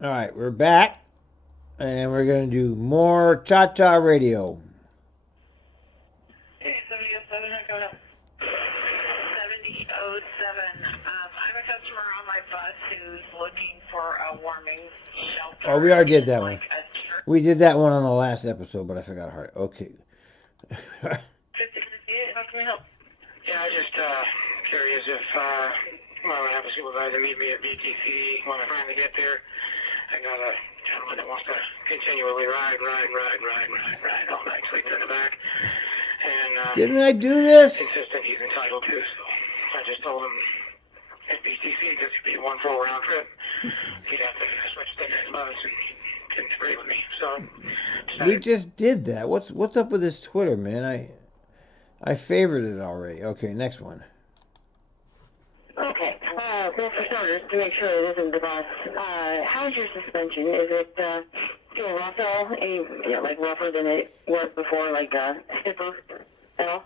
All right, we're back, and we're going to do more Cha-Cha Radio. Hey, 7007, how can I help? 7007. I'm a customer on my bus who's looking for a warming shelter. Oh, we already did that one. Like a church. We did that one on the last episode, but I forgot how. Okay. 5058, how can we help? Yeah, I just curious if I would have a supervisor meet me at BTC when I finally get there. I got a gentleman that wants to continually ride all night, sleeping in the back. And Didn't I do this? insistent he's entitled to, so I just told him at BTC this would be one full round trip. He'd have to switch to the next bus and he couldn't agree with me. So We just did that. What's up with this Twitter, man? I favored it already. Okay, next one. Okay. Well, for starters, to make sure it isn't the bus, how's your suspension? Is it still rough at all? Any, like rougher than it was before, like stiffer at all,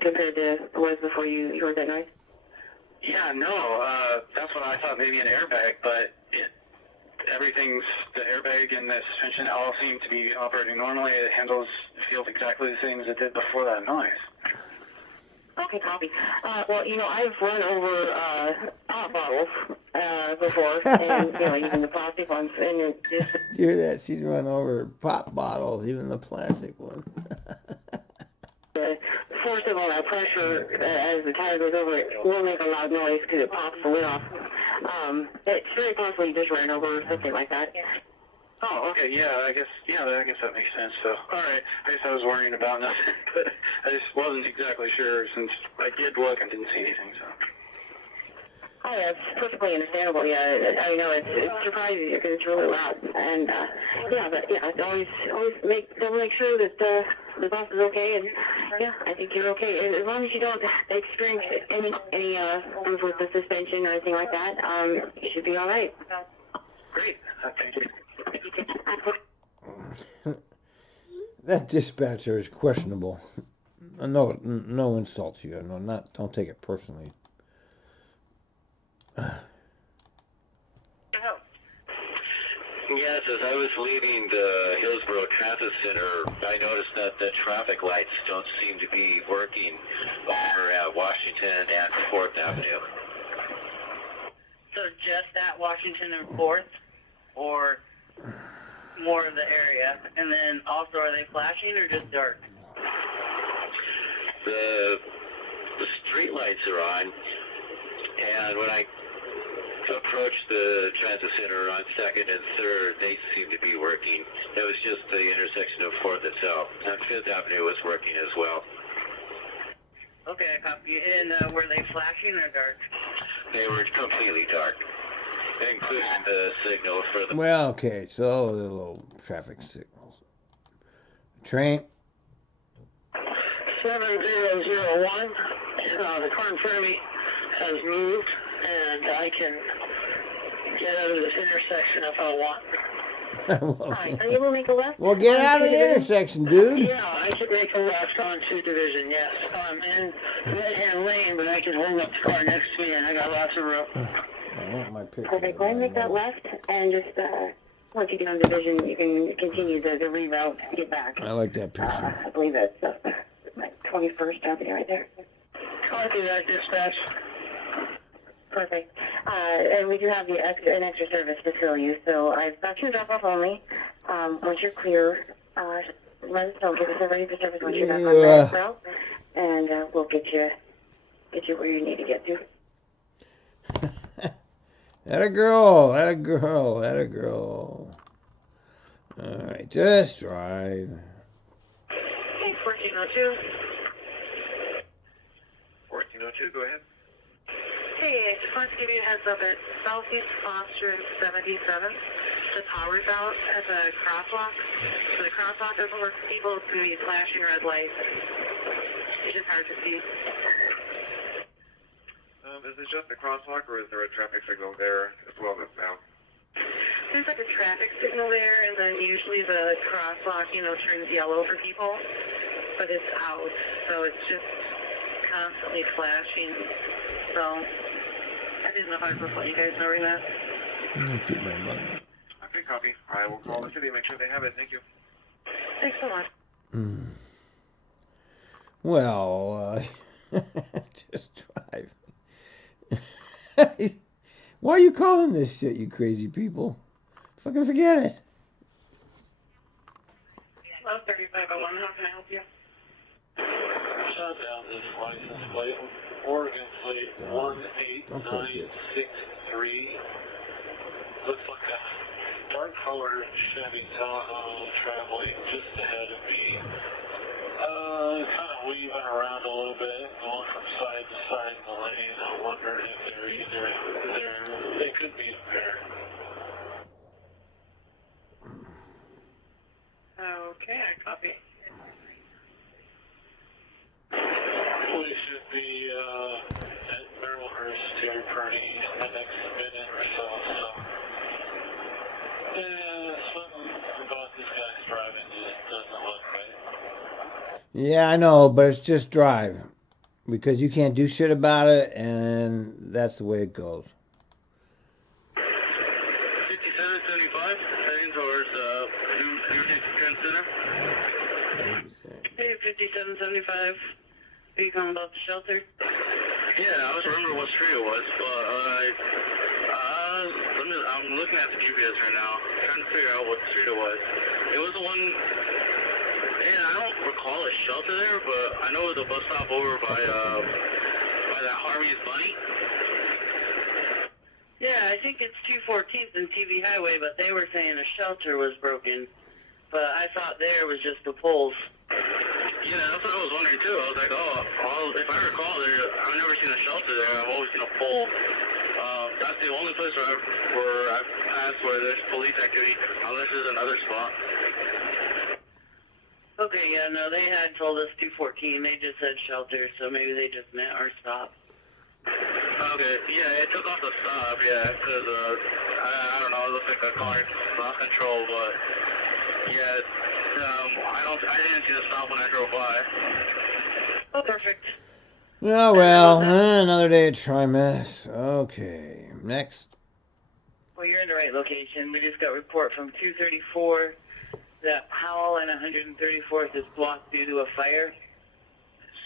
compared to it was before you heard that noise? yeah, no, that's what I thought, maybe an airbag, but everything's the airbag and the suspension all seem to be operating normally. It feels exactly the same as it did before that noise. Okay, copy. Well, I've run over pop bottles before, and using the plastic ones, and it just Do you hear that? She's run over pop bottles, even the plastic one. the force of all that pressure as the tire goes over it will make a loud noise because it pops the lid off. It's very possible you just ran over or something like that. Oh, okay, yeah, I guess that makes sense. So, all right, I guess I was worrying about nothing, but I just wasn't exactly sure since I did look and didn't see anything. So. Oh, yeah, it's perfectly understandable. Yeah, I know it's surprising because it's really loud, and always make sure that the bus is okay, and yeah, I think you're okay as long as you don't experience any problems with the suspension or anything like that. You should be all right. Great, thank you. That dispatcher is questionable. No insult to you. No, don't take it personally. Yes, as I was leaving the Hillsborough Transit Center, I noticed that the traffic lights don't seem to be working over at Washington and 4th Avenue. So just at Washington and 4th, or more of the area? And then also, are they flashing or just dark? The street lights are on, and when I approached the transit center on 2nd and 3rd, they seem to be working. It was just the intersection of 4th itself. And 5th Avenue was working as well. Okay, I copy. And were they flashing or dark? They were completely dark, including the signal for the... Well, okay, so the little traffic signals. Train. 7001. The car in front of me has moved, and I can get out of this intersection if I want. Alright, are you able to make a left? Well, get out of the intersection, dude. Yeah, I should make a left on 2 Division, yes. I'm in right-hand lane, but I can hold up the car next to me, and I got lots of room. I want my picture. Okay, go ahead and make that left, and just, once you get on Division, you can continue the reroute to get back. I like that picture. I believe that's like 21st Avenue right there. Copy that, dispatch. Perfect. And we do have an extra service to fill you, so I've got you drop-off only. Once you're clear, let us know. Give us a ready for service once you're back on that route, and we'll get you where you need to get to. Atta girl, atta girl, atta girl. All right, just drive. Hey, 1402. 1402, go ahead. Hey, I just wanted to give you a heads up at Southeast Foster and 77th. The power's out at the crosswalk. So the crosswalk doesn't work for people. It's going to be flashing red lights. It's just hard to see. Is it just a crosswalk, or is there a traffic signal there as well as now? There's like a traffic signal there, and then usually the crosswalk, turns yellow for people. But it's out, so it's just constantly flashing. So I didn't know if I was supposed to let you guys know that. Keep my money. I copy. I will call the city and make sure they have it. Thank you. Thanks so much. Well, just drive. Why are you calling this shit, you crazy people? Fucking forget it. Hello, 3501. How can I help you? Shut down this license plate, Oregon plate 18963. Looks like a dark colored Chevy Tahoe traveling just ahead of me. Kind of weaving around a little bit, going from side to side in the lane. I wonder if they could be a pair. Okay, I copy. We should be at Merrillhurst here pretty in the next minute or so. Something about this guy's driving just doesn't look right. Yeah, I know, but it's just drive. Because you can't do shit about it, and that's the way it goes. 5775, heading towards Lunatic Center. Hey, 5775. Are you calling about the shelter? Yeah, I was remembering what street it was, but I'm looking at the GPS right now, trying to figure out what street it was. It was the one, and I don't recall a shelter there, but I know it was a bus stop over by that Harvey's Bunny. Yeah, I think it's 214th and TV Highway, but they were saying a shelter was broken. But I thought there was just the poles. Yeah, that's what I was wondering too. I was like, if I recall there, I've never seen a shelter there. I've always seen a pole. That's the only place where I've passed where there's police activity, unless there's another spot. Okay, yeah, no, they had told us 214. They just said shelter, so maybe they just meant our stop. Okay, yeah, it took off the stop, yeah, because, I don't know, it looked like a car lost control, but, yeah, I didn't see the stop when I drove by. Oh, perfect. Oh, well, another day at TriMet. Okay, next. Well, you're in the right location. We just got a report from 234 that Powell and 134th is blocked due to a fire.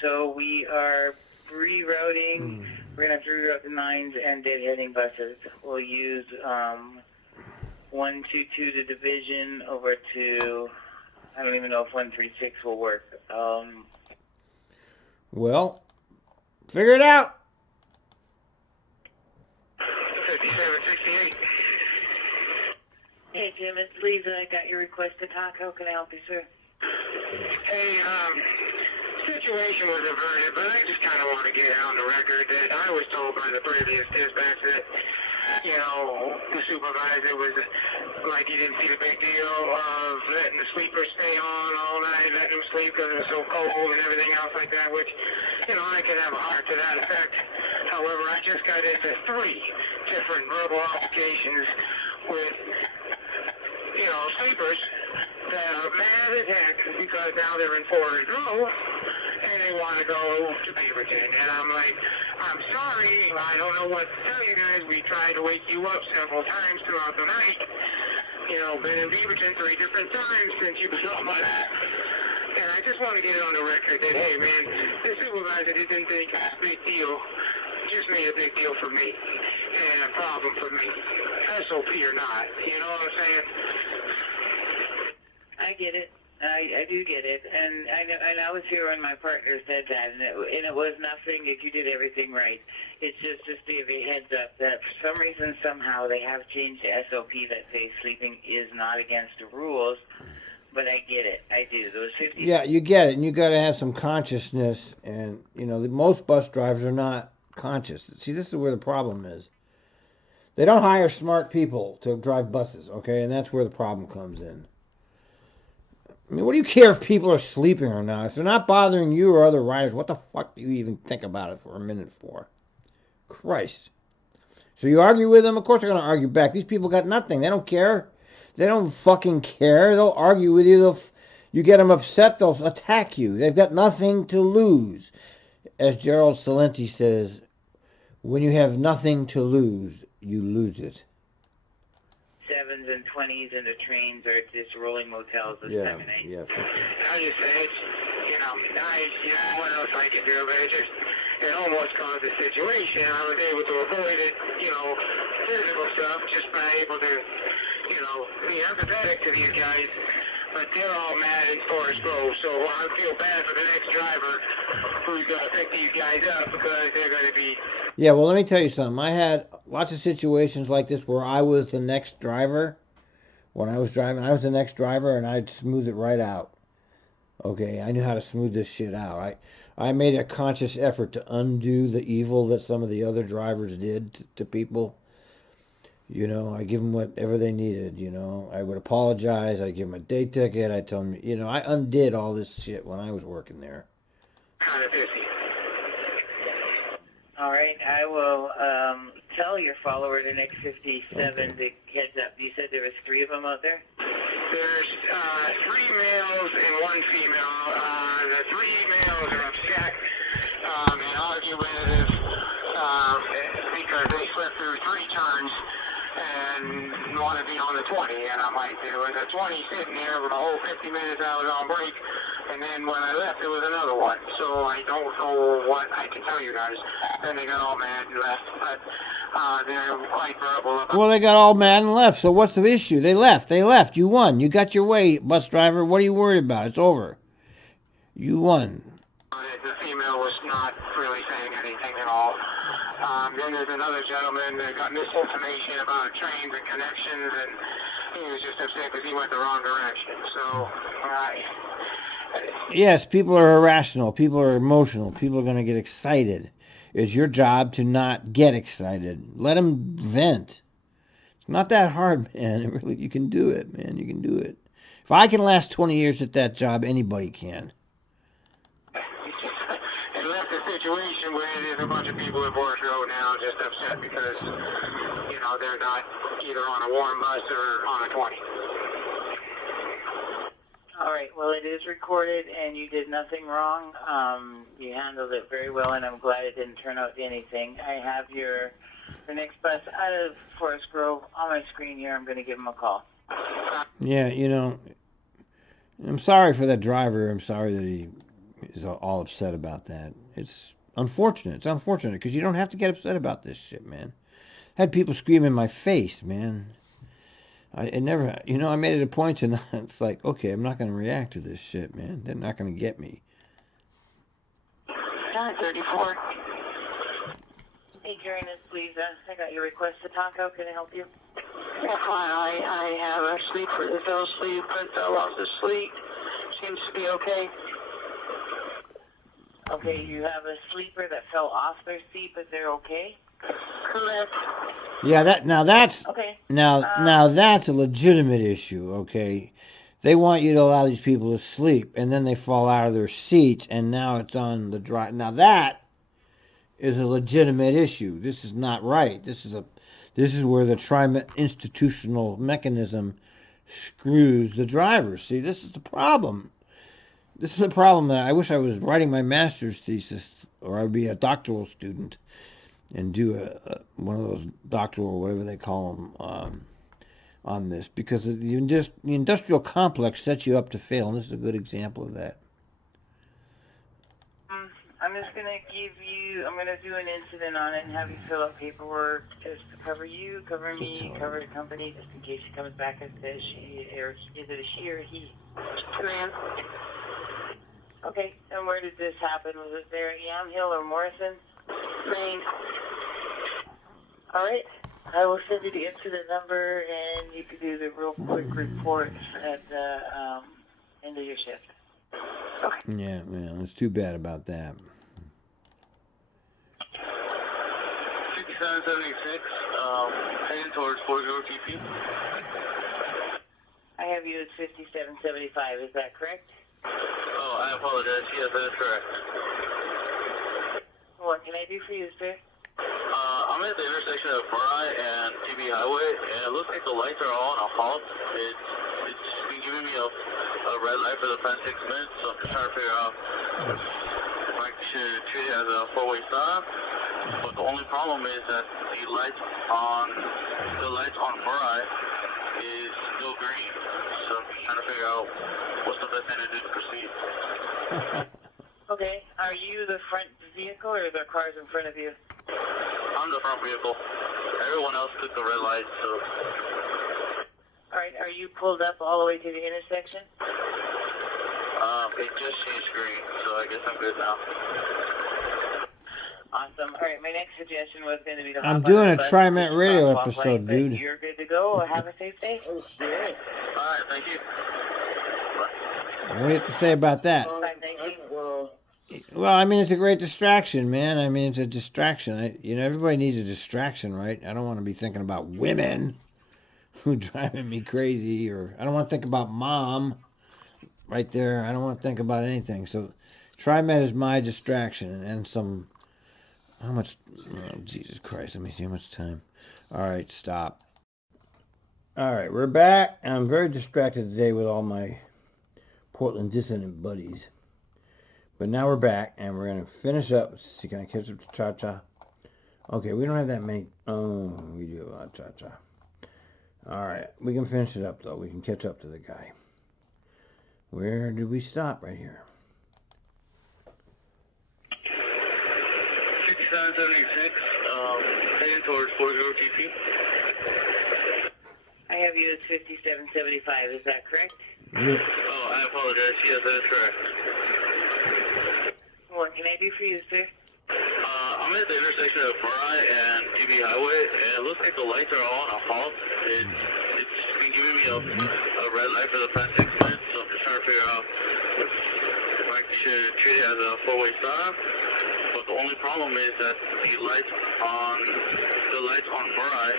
So we are rerouting. We're going to have to reroute the 9s and deadheading buses. We'll use 122 to Division over to, I don't even know if 136 will work. Well, figure it out. 5768. Hey, Jim, it's Lisa. I got your request to talk. How can I help you, sir? Hey, situation was averted, but I just kind of want to get on the record that I was told by the previous dispatch that, you know, the supervisor was like he didn't see the big deal of letting the sweepers stay on all night, letting them sleep because it was so cold and everything else like that, which, you know, I can have a heart to that effect. However, I just got into 3 different verbal altercations with, you know, sleepers that are mad as heck because now they're in Forest Grove and they want to go to Beaverton. And I'm like, I'm sorry, I don't know what to tell you guys. We tried to wake you up several times throughout the night. You know, been in Beaverton 3 different times since you've been on my lap. And I just want to get it on the record that, hey, man, the supervisor didn't think it was a big deal. Just made a big deal for me and a problem for me. SOP or not, you know what I'm saying? I get it. I do get it, and I was here when my partner said that, and it was nothing if you did everything right. It's just to give you a heads up that for some reason, somehow, they have changed the SOP that says sleeping is not against the rules, but I get it. I do. Those 50... Yeah, you get it, and you got to have some consciousness, and, you know, most bus drivers are not conscious. See, this is where the problem is. They don't hire smart people to drive buses, okay, and that's where the problem comes in. I mean, what do you care if people are sleeping or not? If they're not bothering you or other riders, what the fuck do you even think about it for a minute for? Christ. So you argue with them? Of course they're going to argue back. These people got nothing. They don't care. They don't fucking care. They'll argue with you. You get them upset, they'll attack you. They've got nothing to lose. As Gerald Salenti says, when you have nothing to lose, you lose it. 57s and 20s and the trains are just rolling motels this Yeah, time of night. yeah. I just say it's, what else I can do, but it almost caused a situation. I was able to avoid it, physical stuff just by able to, be empathetic to these guys. But they're all mad in Forest Grove, so I feel bad for the next driver who's going to pick these guys up because they're going to be... Yeah, well, let me tell you something. I had lots of situations like this where I was the next driver. When I was driving, I was the next driver, and I'd smooth it right out. Okay, I knew how to smooth this shit out. I made a conscious effort to undo the evil that some of the other drivers did to people. I give them whatever they needed, I would apologize. I'd give them a day ticket. I'd tell them, I undid all this shit when I was working there. kind of busy. All right, I will tell your follower the next 57 to heads up. You said there was 3 of them out there? There's 3 males and 1 female. The 3 males are upset and argumentative because they slipped through 3 turns and want to be on the 20. And I'm like, there was a 20 sitting there for the whole 50 minutes I was on break. And then when I left, there was another one. So I don't know what I can tell you guys. Then they got all mad and left. But they're quite verbal about... Well, they got all mad and left. So what's the issue? They left. You won. You got your way, bus driver. What are you worried about? It's over. You won. The female was not really saying anything at all. Then there's another gentleman that got misinformation about trains and connections, and he was just upset because he went the wrong direction. So, Yes, people are irrational. People are emotional. People are going to get excited. It's your job to not get excited. Let them vent. It's not that hard, man. You can do it, man. You can do it. If I can last 20 years at that job, anybody can. it left a situation where there's a bunch of people at Forest Road now just upset because, they're not either on a warm bus or on a 20. All right, well, it is recorded, and you did nothing wrong. You handled it very well, and I'm glad it didn't turn out to anything. I have the next bus out of Forest Grove on my screen here. I'm going to give him a call. Yeah, I'm sorry for that driver. I'm sorry that he is all upset about that. It's unfortunate. It's unfortunate because you don't have to get upset about this shit, man. I had people scream in my face, man. I made it a point to not, it's like, okay, I'm not going to react to this shit, man. They're not going to get me. 934. Hey, Journey, please, I got your request to talk. How can I help you? FYI, I have a sleeper that fell asleep, but lost his sleep. Seems to be okay. Okay, you have a sleeper that fell off their seat, but they're okay? Correct. Yeah, that's okay. Now that's a legitimate issue, okay? They want you to allow these people to sleep, and then they fall out of their seats, and now it's on the drive. Now that is a legitimate issue. This is not right. This is where the TriMet institutional mechanism screws the drivers. See, this is the problem. This is a problem that I wish I was writing my master's thesis, or I would be a doctoral student and do one of those doctoral or whatever they call them on this, because the industrial complex sets you up to fail, and this is a good example of that. I'm just going to I'm going to do an incident on it and have you fill out paperwork just to cover you, cover me, cover the company, just in case she comes back and says is it a she or a he? Man. Okay, and where did this happen? Was it there at Yamhill or Morrison? Maine. All right, I will send you the incident number, and you can do the real quick report at the end of your shift. Okay. Yeah, it's too bad about that. 5776, heading towards Forest Grove TP. I have you at 5775, is that correct? Oh, I apologize. Yes, that is correct. What can I do for you, sir? I'm at the intersection of Burai and TB Highway, and it looks like the lights are all on a halt. It's been giving me a red light for the past 6 minutes, so I'm just trying to figure out if I should treat it as a four-way stop. But the only problem is that the lights on Burai is still green. So I'm just trying to figure out what's the best thing to do to proceed. Okay, are you the front vehicle or are there cars in front of you? I'm the front vehicle. Everyone else took the red light, so... Alright, are you pulled up all the way to the intersection? It just changed green, so I guess I'm good now. Awesome. Alright, my next suggestion was going to be to I'm hop on doing the a bus, TriMet push radio crosswalk episode, light, but dude. You're good to go. Have a safe day. Oh, shit. Alright, thank you. What do you have to say about that? Bye, thank you. Well, I mean, it's a great distraction, man. I mean, it's a distraction. Everybody needs a distraction, right? I don't want to be thinking about women who driving me crazy, or I don't want to think about mom right there. I don't want to think about anything. So TriMet is my distraction, and some, how much, oh, Jesus Christ, let me see how much time. All right, stop. All right, we're back. I'm very distracted today with all my Portland Dissonant buddies. But now we're back, and we're going to finish up. Let's see, can I catch up to Cha-Cha? Okay, we don't have that many. Oh, we do a lot of Cha-Cha. All right, we can finish it up, though. We can catch up to the guy. Where did we stop? Right here. 5776, heading towards 40 GP. I have you as 5775, is that correct? Yeah. Oh, I apologize. Yes, that is correct. What can I do for you, sir? I'm at the intersection of Fry and GB Highway, and it looks like the lights are all on a halt. It's been giving me a red light for the past 6 minutes, so I'm just trying to figure out if I should treat it as a four-way stop. But the only problem is that the lights on Fry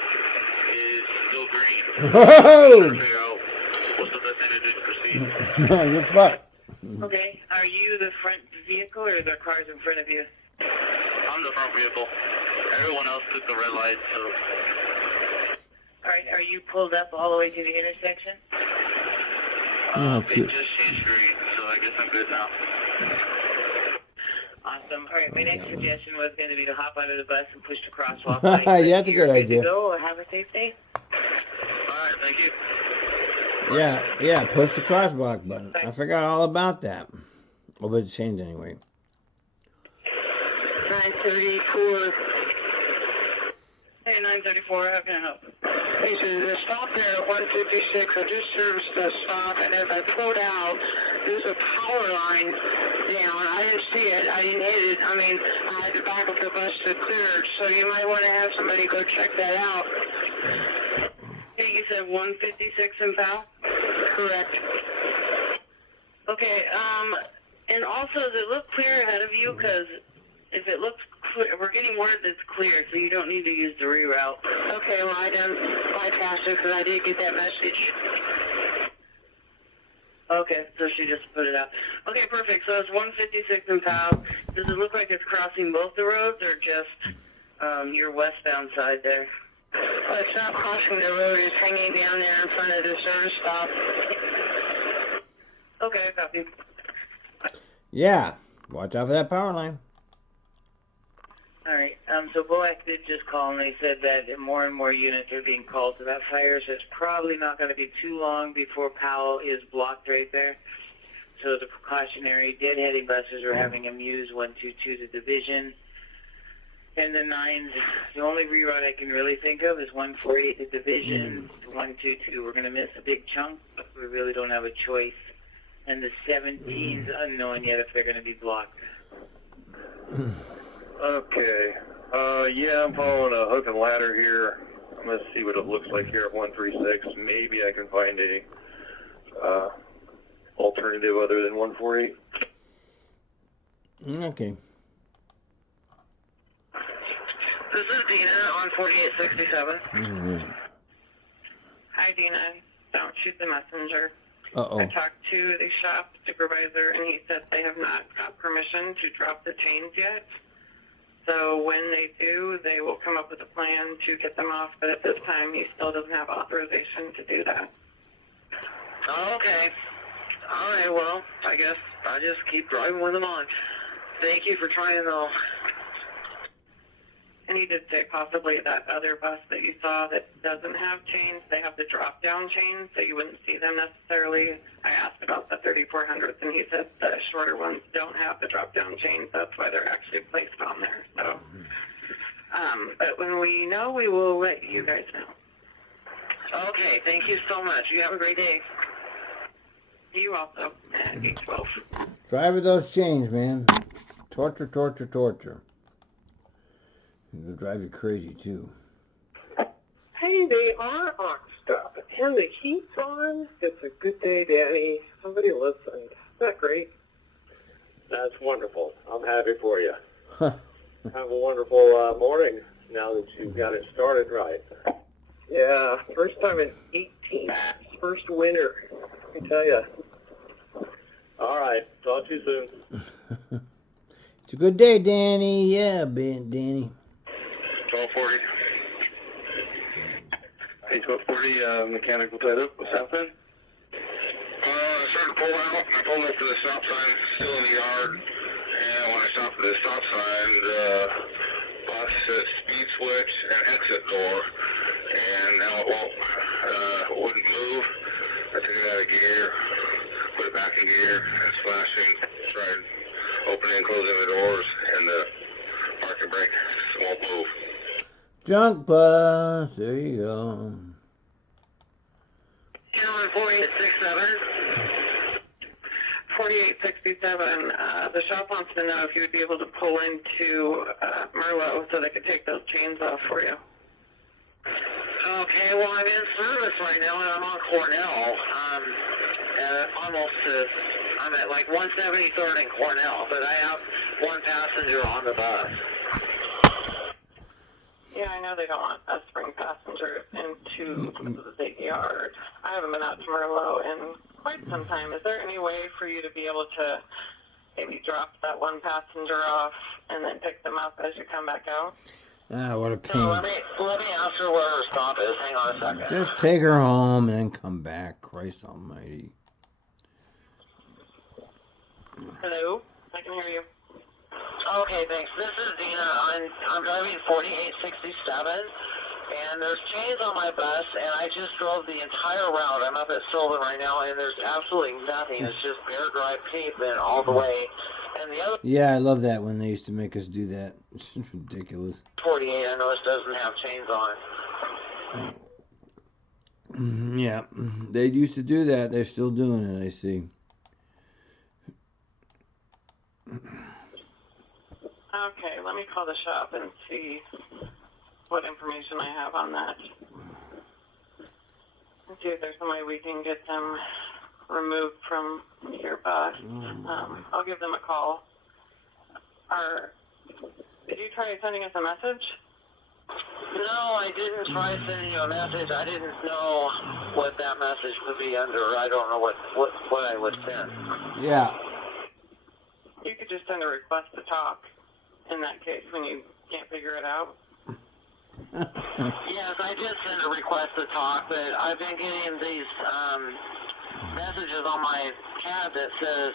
is still green. Whoa! I'm trying to figure out what's the best thing to do to proceed. No, you're fucked. Okay, are you the front vehicle or are there cars in front of you? I'm the front vehicle. Everyone else took the red light, so... Alright, are you pulled up all the way to the intersection? It just changed green, so I guess I'm good now. Awesome. Alright, my next suggestion was going to be to hop out of the bus and push the crosswalk light. But Yeah, that's a good you're idea. To go. Have a safe day. Alright, thank you. Yeah, push the crosswalk button. I forgot all about that. Well, but it changed anyway. 934. Hey, 934, how can I help? Hey, so the stop there at 156, I just serviced the stop, and as I pulled out, there's a power line down. I didn't see it. I didn't hit it. I mean, I had to back up the bus to clear it, so you might want to have somebody go check that out. Hey, you said 156 in Powell? Correct. Okay, and also, does it look clear ahead of you? Because if it looks clear, we're getting word that's clear, so you don't need to use the reroute. Okay, well, I done bypassed it because I did get that message. Okay, so she just put it out. Okay, perfect. So it's 156 in Powell. Does it look like it's crossing both the roads or just your westbound side there? Well, it's not crossing the road. It's hanging down there in front of the service stop. Okay, copy. Yeah, watch out for that power line. All right. So Boac did just call, and they said that more and more units are being called to that fire, so it's probably not going to be too long before Powell is blocked right there. So the precautionary deadheading buses are having a Muse 122 to Division. And the 9s, the only reroute I can really think of is 148 to Division to 122. We're going to miss a big chunk, but we really don't have a choice. And the 17's unknown yet if they're going to be blocked. Okay. Yeah, I'm following a hook and ladder here. I'm going to see what it looks like here at 136. Maybe I can find a alternative other than 148. Okay. This is Dina on 4867. Mm-hmm. Hi, Dina. Don't shoot the messenger. Uh-oh. I talked to the shop supervisor, and he said they have not got permission to drop the chains yet. So when they do, they will come up with a plan to get them off, but at this time, he still doesn't have authorization to do that. Okay. All right, well, I guess I just keep driving with them on. Thank you for trying, though. And you did say possibly that other bus that you saw that doesn't have chains, they have the drop-down chains, so you wouldn't see them necessarily. I asked about the 3400s, and he said the shorter ones don't have the drop-down chains. That's why they're actually placed on there. So, but when we know, we will let you guys know. Okay, thank you so much. You have a great day. You also at 812. Drive with those chains, man. Torture, torture, torture. It'll drive you crazy, too. Hey, they are on stuff. And the heat's on. It's a good day, Danny. Somebody listened. Isn't that great? That's wonderful. I'm happy for you. Huh. Have a wonderful morning now that you've got it started right. Yeah, first time in 18. First winter. Let me tell you. All right. Talk to you soon. It's a good day, Danny. Yeah, Danny. 1240. Hey, 1240, mechanical tied up. What's happening? I started to pull out. I pulled up to the stop sign, still in the yard. And when I stopped at the stop sign, the bus said speed switch and exit door. And now it wouldn't move. I took it out of gear, put it back in gear, and it's flashing. Tried opening and closing the doors, and the parking brake won't move. Junk bus. There you go. Cameron 4867. 4867. The shop wants to know if you would be able to pull into Merlot so they could take those chains off for you. Okay, well, I'm in service right now, and I'm on Cornell. I'm at like 173rd and Cornell, but I have one passenger on the bus. Yeah, I know they don't want us to bring passengers into the yard. I haven't been out to Merlot in quite some time. Is there any way for you to be able to maybe drop that one passenger off and then pick them up as you come back out? Ah, what a So pain. let me ask her where her stop is. Hang on a second. Just take her home and then come back. Christ almighty. Hello? I can hear you. Okay, thanks. This is Dina. I'm driving 4867, and there's chains on my bus, and I just drove the entire route. I'm up at Sylvan right now, and there's absolutely nothing. It's just bare, dry pavement all the way. And the other Yeah, I love that when they used to make us do that. It's ridiculous. 48, I noticed, doesn't have chains on it. Yeah, they used to do that. They're still doing it, I see. Okay, let me call the shop and see what information I have on that. And see if there's some way we can get them removed from your bus. I'll give them a call. Did you try sending us a message? No, I didn't try sending you a message. I didn't know what that message would be under. I don't know what I would send. Yeah. You could just send a request to talk in that case when you can't figure it out. Yes, I did send a request to talk, but I've been getting these messages on my cab that says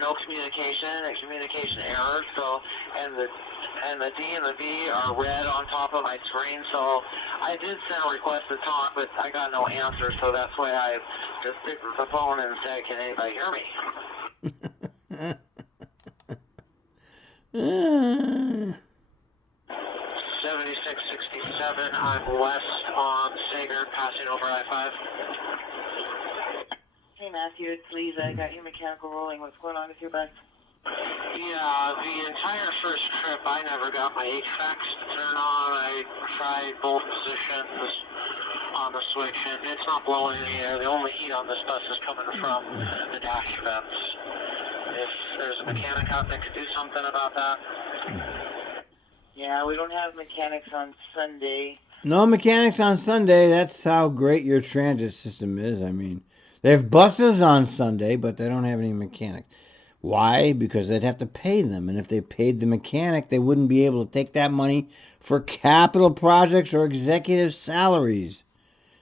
no communication and communication error. So, and the D and the B are red on top of my screen. So I did send a request to talk, but I got no answer. So that's why I just picked up the phone and said, "Can anybody hear me?" 7667, I'm west on Sager, passing over I-5. Hey Matthew, it's Lisa. I got your mechanical rolling. What's going on with your bus? Yeah, the entire first trip, I never got my HVACs to turn on. I tried both positions on the switch, and it's not blowing any air. The only heat on this bus is coming from the dash vents. If there's a mechanic out that could do something about that. Yeah, we don't have mechanics on Sunday. No mechanics on Sunday. That's how great your transit system is. I mean, they have buses on Sunday, but they don't have any mechanics. Why? Because they'd have to pay them. And if they paid the mechanic, they wouldn't be able to take that money for capital projects or executive salaries.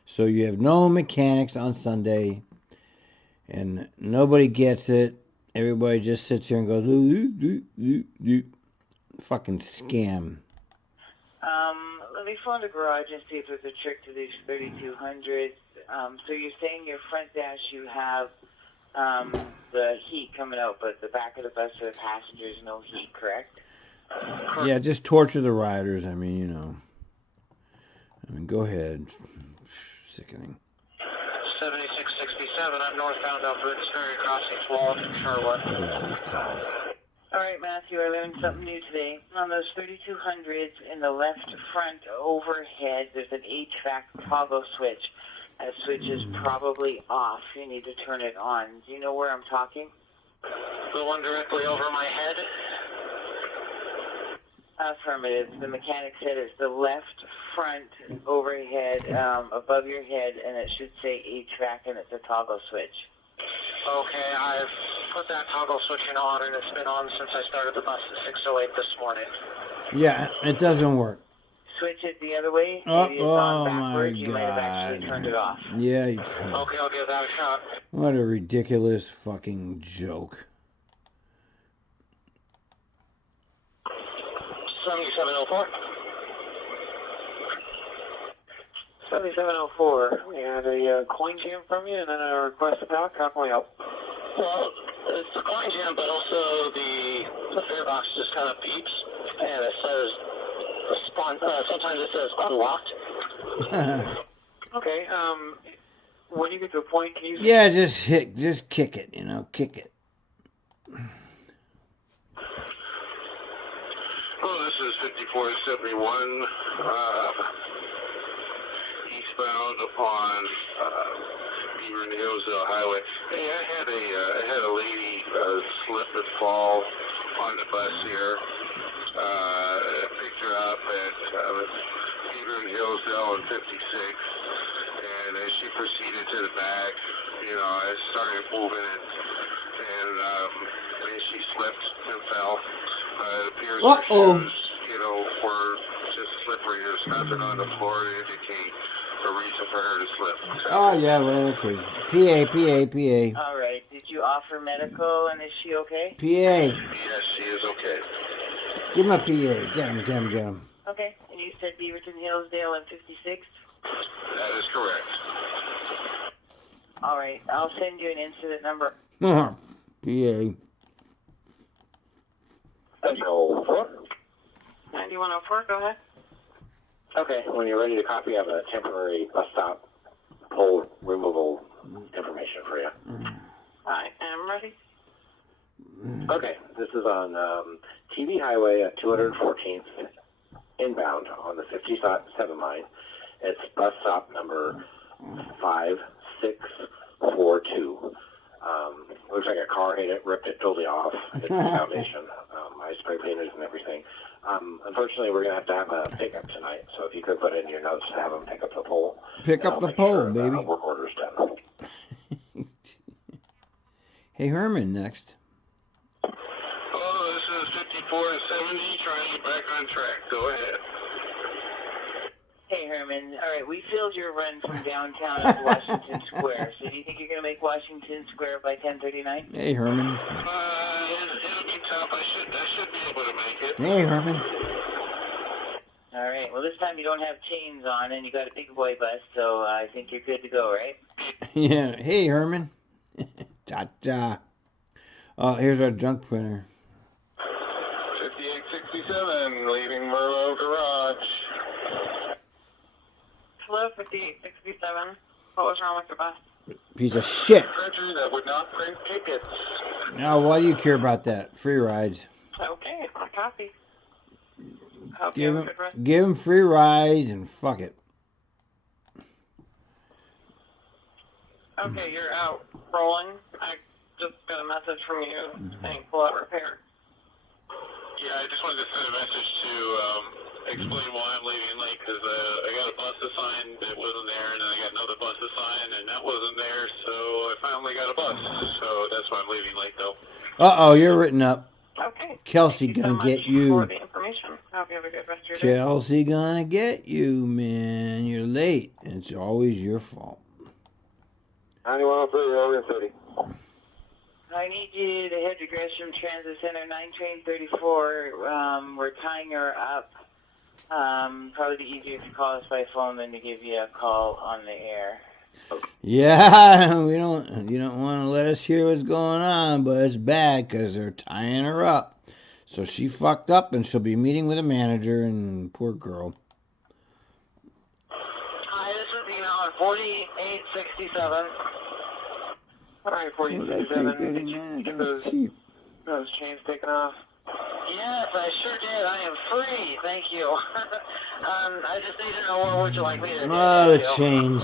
So you have no mechanics on Sunday, and nobody gets it. Everybody just sits here and goes, "Ooh, ooh, ooh, ooh." Fucking scam. Let me phone the garage and see if there's a trick to these 3200s. So you're saying your front dash you have the heat coming out, but the back of the bus for the passengers, no heat, correct? Yeah, just torture the riders. I mean, you know. I mean, go ahead. Sickening. 7667, I'm northbound off the Missouri Crossing, Wall, Charlotte. All right, Matthew, I learned something new today. On those 3200s in the left front overhead, there's an HVAC toggle switch. That switch is probably off. You need to turn it on. Do you know where I'm talking? The one directly over my head? Affirmative. The mechanic said it's the left front overhead above your head, and it should say HVAC, and it's a toggle switch. Okay, I've put that toggle switch on, and it's been on since I started the bus at 6:08 this morning. Yeah, it doesn't work. Switch it the other way. Oh, Maybe it's on oh backwards. my You might have actually God. turned it off. Yeah. Okay, I'll give that a shot. What a ridiculous fucking joke. 7704. 7704. We had a coin jam from you and then a request to talk. How can we help? Well, it's the coin jam, but also the fare box just kind of beeps, and it says, sometimes it says unlocked. Okay, when you get to a point, can you... Yeah, just kick it, you know, kick it. Oh, this is 5471, eastbound upon Beaver and Hillsdale Highway. Hey, I had a lady slip and fall on the bus here. I picked her up at Beaver and Hillsdale and 56, and as she proceeded to the back, you know, I started moving and she slipped and fell. It appears her shoes, you know, were just slippery. There's nothing on the floor to indicate a reason for her to slip. Oh, yeah, well, okay. PA. All right. Did you offer medical, and is she okay? PA. Yes, she is okay. Give him a PA. Get him. Okay. And you said Beaverton, Hillsdale, and 56? That is correct. All right. I'll send you an incident number. PA. 9104, go ahead. Okay, when you're ready to copy, I have a temporary bus stop pole removal information for you. I am ready. Okay, this is on TV Highway at 214th inbound on the 57 line. It's bus stop number 5642. Looks like a car hit it, ripped it totally off. It's the foundation. I spray painted and everything. Unfortunately, we're going to have a pickup tonight, so if you could put in your notes to have them pick up the pole. Pick up the pole, sure baby. The work order's done. Hey, Herman, next. Oh, this is 5470, trying to get back on track. Go ahead. Hey, Herman. All right, we filled your run from downtown to Washington Square. So do you think you're going to make Washington Square by 10:39? Hey, Herman. It'll be tough. I should be able to make it. Hey, Herman. All right. Well, this time you don't have chains on, and you got a big boy bus, so I think you're good to go, right? Yeah. Hey, Herman. Ta-ta. Oh, here's our junk printer. 5867, leaving Merlot Garage. Hello, 5867. What was wrong with the bus? Piece of shit. Printer that would not print tickets. Now, why do you care about that? Free rides. Okay, I copy. Hope you Give have a him, good rest. give him free rides and fuck it. Okay, you're out rolling. I just got a message from you saying pull out repair. Yeah, I just wanted to send a message to explain why I'm leaving late, because I got a bus assigned that wasn't there, and then I got another bus assigned, and that wasn't there, so I finally got a bus. So that's why I'm leaving late, though. Uh-oh, you're written up. Okay. Kelsey Thank you gonna so get much you. for the information. I hope you have a good rest of your day. Chelsea gonna get you, man. You're late. It's always your fault. 9103, 30. I need you to head to Gresham Transit Center, 9 train 34. We're tying her up Probably be easier to call us by phone than to give you a call on the air. Yeah, you don't want to let us hear what's going on, but it's bad because they're tying her up. So she fucked up and she'll be meeting with a manager, and poor girl. Hi, this is Dino on 4867. All right, 4867. Did you get those chains taken off? Yes, I sure did. I am free. Thank you. I just need to know where would you like me to get Oh, the to? chains.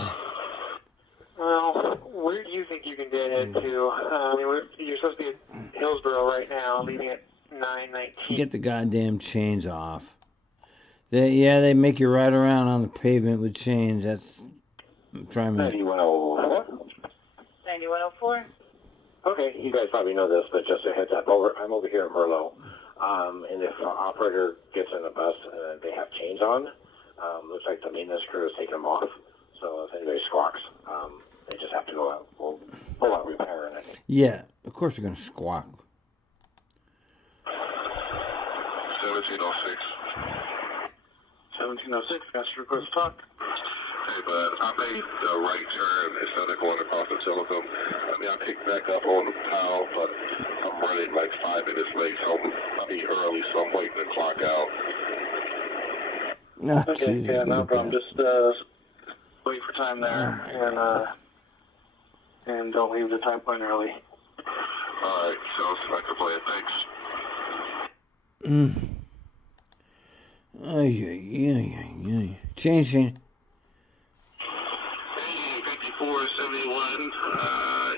Well, where do you think you can deadhead to? I mean, you're supposed to be at Hillsborough right now, leaving at 9:19. Get the goddamn chains off. They make you ride around on the pavement with chains. That's TriMet. 9104. 9104? Okay, you guys probably know this, but just a heads up. I'm over here at Merlot, and if an operator gets in the bus and they have chains on, looks like the maintenance crew is taking them off. So if anybody squawks, they just have to go out. We'll pull out repairing it. Yeah, of course they're gonna squawk. 1706. 1706, got your request to talk. Hey, bud, I made the right turn instead of going across the telecom. I mean, I picked back up on the towel, but I'm running like 5 minutes late, so I'll be early, so I'm waiting to clock out. No, Okay, yeah, no problem. Just wait for time there, and don't leave the time point early. All right, sounds like a plan. Thanks. Change. Hey, 5471,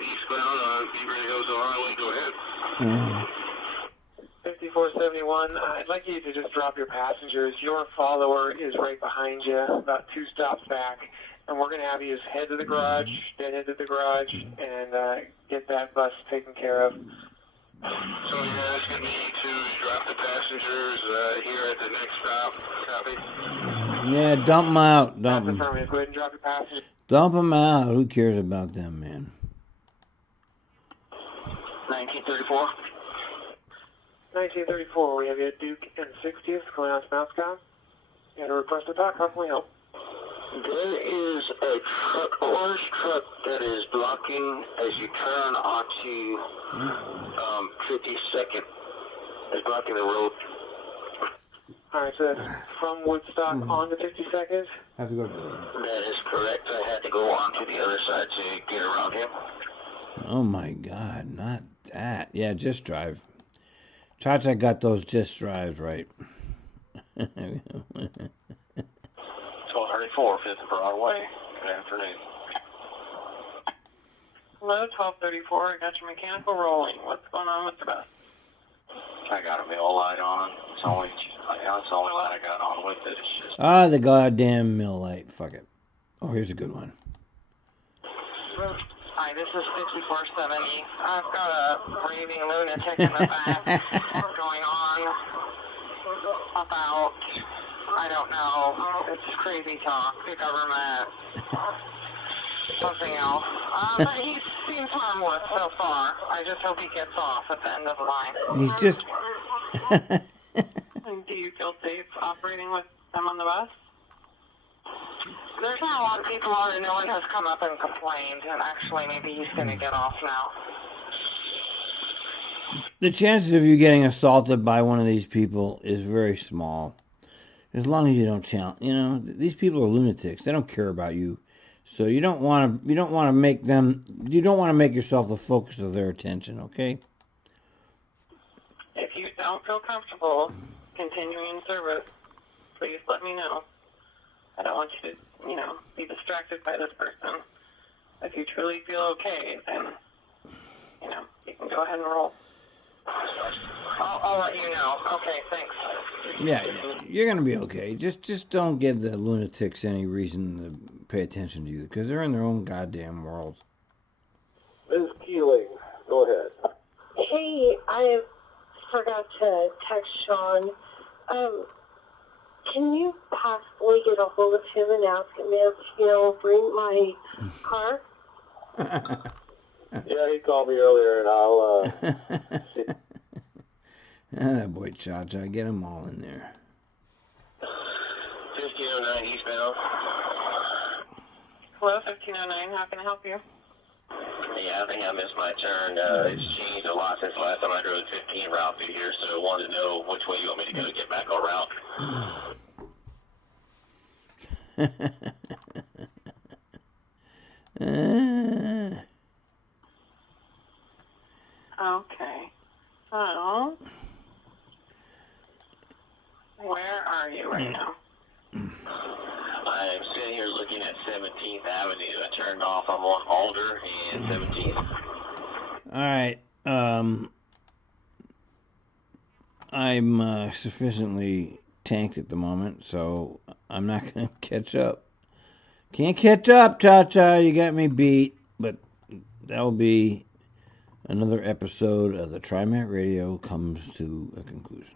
eastbound on Beaver Hills Highway. Go ahead. 5471, I'd like you to just drop your passengers. Your follower is right behind you, about 2 stops back, and we're going to have you just head to the garage, deadhead to the garage, and get that bus taken care of. So you're asking me to drop the passengers here at the next stop. Copy? Yeah, dump them out. That's Dump them. affirmative. Go ahead and drop your passengers. Dump them out. Who cares about them, man? 1934. 1934, we have you at Duke and 60th, calling out Mountcom. You had a request to talk. How can we help? There is a truck, orange truck that is blocking as you turn onto 52nd. It's blocking the road. All right, so that's from Woodstock on to 52nd. Have to go. That is correct. I had to go on to the other side to get around him. Oh my God, not that. Yeah, just drive. Chacha got those just drives right. 1234, 5th Broadway. Good afternoon. Hello, 1234. I got your mechanical rolling. What's going on with the bus? I got a mill light on. It's the only light I got on with it. It's just... The goddamn mill light. Fuck it. Oh, here's a good one. Hi, this is 5470. I've got a raving lunatic in the back going on about, I don't know, it's crazy talk, the government, something else. But he seems harmless so far. I just hope he gets off at the end of the line. He's just... Do you feel safe operating with them on the bus? There's not a lot of people on it. No one has come up and complained, and actually maybe he's going to get off now. The chances of you getting assaulted by one of these people is very small. As long as you don't challenge, these people are lunatics. They don't care about you. So you don't want to make yourself the focus of their attention, okay? If you don't feel comfortable continuing service, please let me know. I don't want you to, be distracted by this person. If you truly feel okay, then, you can go ahead and roll. I'll let you know. Okay, thanks. Yeah, you're going to be okay. Just don't give the lunatics any reason to pay attention to you, because they're in their own goddamn world. Ms. Keeling, go ahead. Hey, I forgot to text Sean. Can you possibly get a hold of him and ask him if he'll bring my car? Yeah, he called me earlier, and I'll That boy Cha-Cha, get them all in there. 1509 eastbound. Hello, 1509. How can I help you? Yeah, I think I missed my turn. It's changed a lot since last time I drove the 15 route through here, so I wanted to know which way you want me to go to get back on route. Okay. So, where are you right now? I'm sitting here looking at 17th Avenue. I turned off. I'm on Alder and 17th. All right. I'm sufficiently tanked at the moment, so I'm not going to catch up. Can't catch up, Cha-Cha. You got me beat. But that'll be another episode of the TriMet Radio comes to a conclusion.